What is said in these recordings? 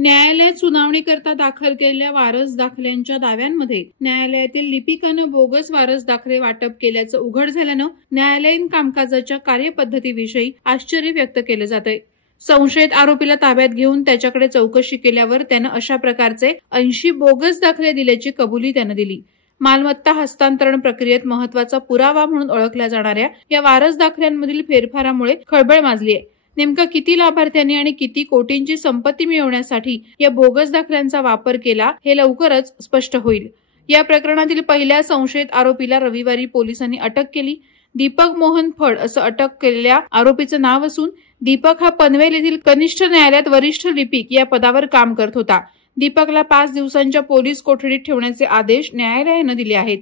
न्यायालयात सुनावणीकरता दाखल केलेल्या वारस दाखल्यांच्या दाव्यांमध्ये न्यायालयातील लिपिकानं बोगस वारस दाखले वाटप केल्याचं उघड झाल्यानं न्यायालयीन कामकाजाच्या कार्यपद्धतीविषयी आश्चर्य व्यक्त केलं जातंय। संशयित आरोपीला ताब्यात घेऊन त्याच्याकडे चौकशी केल्यावर त्यानं अशा प्रकारचे 80 बोगस दाखले दिल्याची कबुली त्यानं दिली। मालमत्ता हस्तांतरण प्रक्रियेत महत्वाचा पुरावा म्हणून ओळखल्या जाणाऱ्या या वारस दाखल्यांमधील फेरफारामुळे खळबळ माजली आहे। नेमका किती लाभार्थ्यांनी आणि किती कोटींची संपत्ती मिळवण्यासाठी या बोगस दाखल्यांचा वापर केला हे लवकरच स्पष्ट होईल। या प्रकरणातील पहिल्या संशयित आरोपीला रविवारी पोलिसांनी अटक केली। दीपक मोहन फड असं अटक केलेल्या आरोपीचं नाव असून दीपक हा पनवेल येथील कनिष्ठ न्यायालयात वरिष्ठ लिपिक या पदावर काम करत होता। दीपकला 5 दिवसांच्या पोलीस कोठडीत ठेवण्याचे आदेश न्यायालयानं दिले आहेत।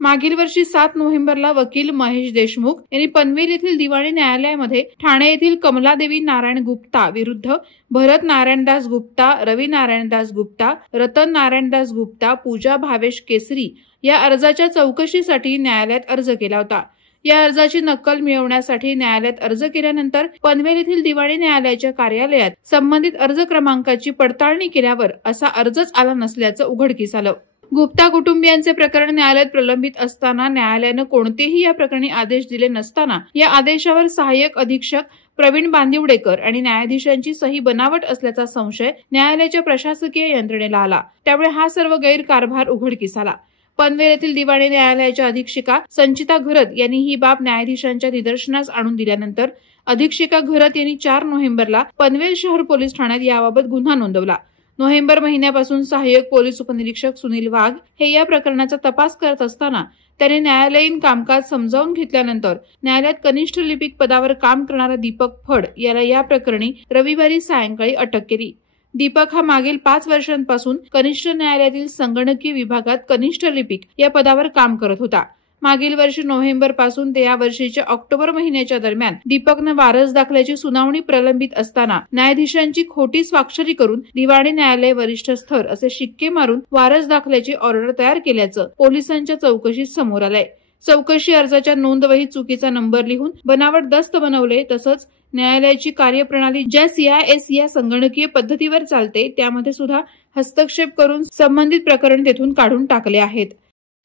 मागील वर्षी 7 नोव्हेंबरला वकील महेश देशमुख यांनी पनवेल येथील दिवाणी न्यायालयामध्ये ठाणे येथील कमलादेवी नारायण गुप्ता विरुद्ध भरत नारायणदास गुप्ता, रवी नारायणदास गुप्ता, रतन नारायणदास गुप्ता, पूजा भावेश केसरी या अर्जाच्या चौकशीसाठी न्यायालयात अर्ज केला होता। या अर्जाची नक्कल मिळवण्यासाठी न्यायालयात अर्ज केल्यानंतर पनवेल येथील दिवाणी न्यायालयाच्या कार्यालयात संबंधित अर्ज क्रमांकाची पडताळणी केल्यावर असा अर्जच आला नसल्याचं उघडकीस आलं। गुप्ता कुटुंबियांचे प्रकरण न्यायालयात प्रलंबित असताना न्यायालयानं कोणतेही या प्रकरणी आदेश दिले नसताना या आदेशावर सहाय्यक अधीक्षक प्रवीण बांदिवडेकर आणि न्यायाधीशांची सही बनावट असल्याचा संशय न्यायालयाच्या प्रशासकीय यंत्रणेला आला। त्यामुळे हा सर्व गैरकारभार उघडकीस आला। पनवेल येथील दिवाणी न्यायालयाच्या अधीक्षिका संचिता घरत यांनी ही बाब न्यायाधीशांच्या निदर्शनास आणून दिल्यानंतर अधीक्षिका घरत यांनी 4 नोव्हेंबरला पनवेल शहर पोलीस ठाण्यात याबाबत गुन्हा नोंदवला। नोव्हेंबर महिन्यापासून सहाय्यक पोलीस उपनिरीक्षक सुनील वाघ हे या प्रकरणाचा तपास करत असताना त्यांनी न्यायालयीन कामकाज समजावून घेतल्यानंतर न्यायालयात कनिष्ठ लिपिक पदावर काम करणारा दीपक फड याला या प्रकरणी रविवारी सायंकाळी अटक केली। दीपक हा मागील 5 वर्षांपासून कनिष्ठ न्यायालयातील संगणकीय विभागात कनिष्ठ लिपिक या पदावर काम करत होता। मागील वर्षी नोव्हेंबर पासून ते या वर्षीच्या ऑक्टोबर महिन्याच्या दरम्यान दीपकनं वारस दाखल्याची सुनावणी प्रलंबित असताना न्यायाधीशांची खोटी स्वाक्षरी करून दिवाणी न्यायालय वरिष्ठ स्तर असे शिक्के मारून वारस दाखल्याची ऑर्डर तयार केल्याचं पोलिसांच्या चौकशीत समोर आलंय। चौकशी अर्जाच्या नोंदवहीत चुकीचा नंबर लिहून बनावट दस्त बनवले। तसंच न्यायालयाची कार्यप्रणाली ज्या CIS या संगणकीय पद्धतीवर चालते त्यामध्ये सुद्धा हस्तक्षेप करून संबंधित प्रकरण तेथून काढून टाकले आहेत।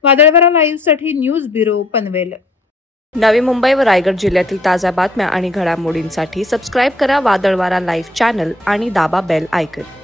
वादळवारा लाईव्हसाठी न्यूज ब्युरो पनवेल। नवी मुंबई व रायगड जिल्ह्यातील ताज्या बातम्या आणि घडामोडींसाठी सबस्क्राईब करा वादळवारा लाईव्ह चॅनल आणि दाबा बेल आयकॉन।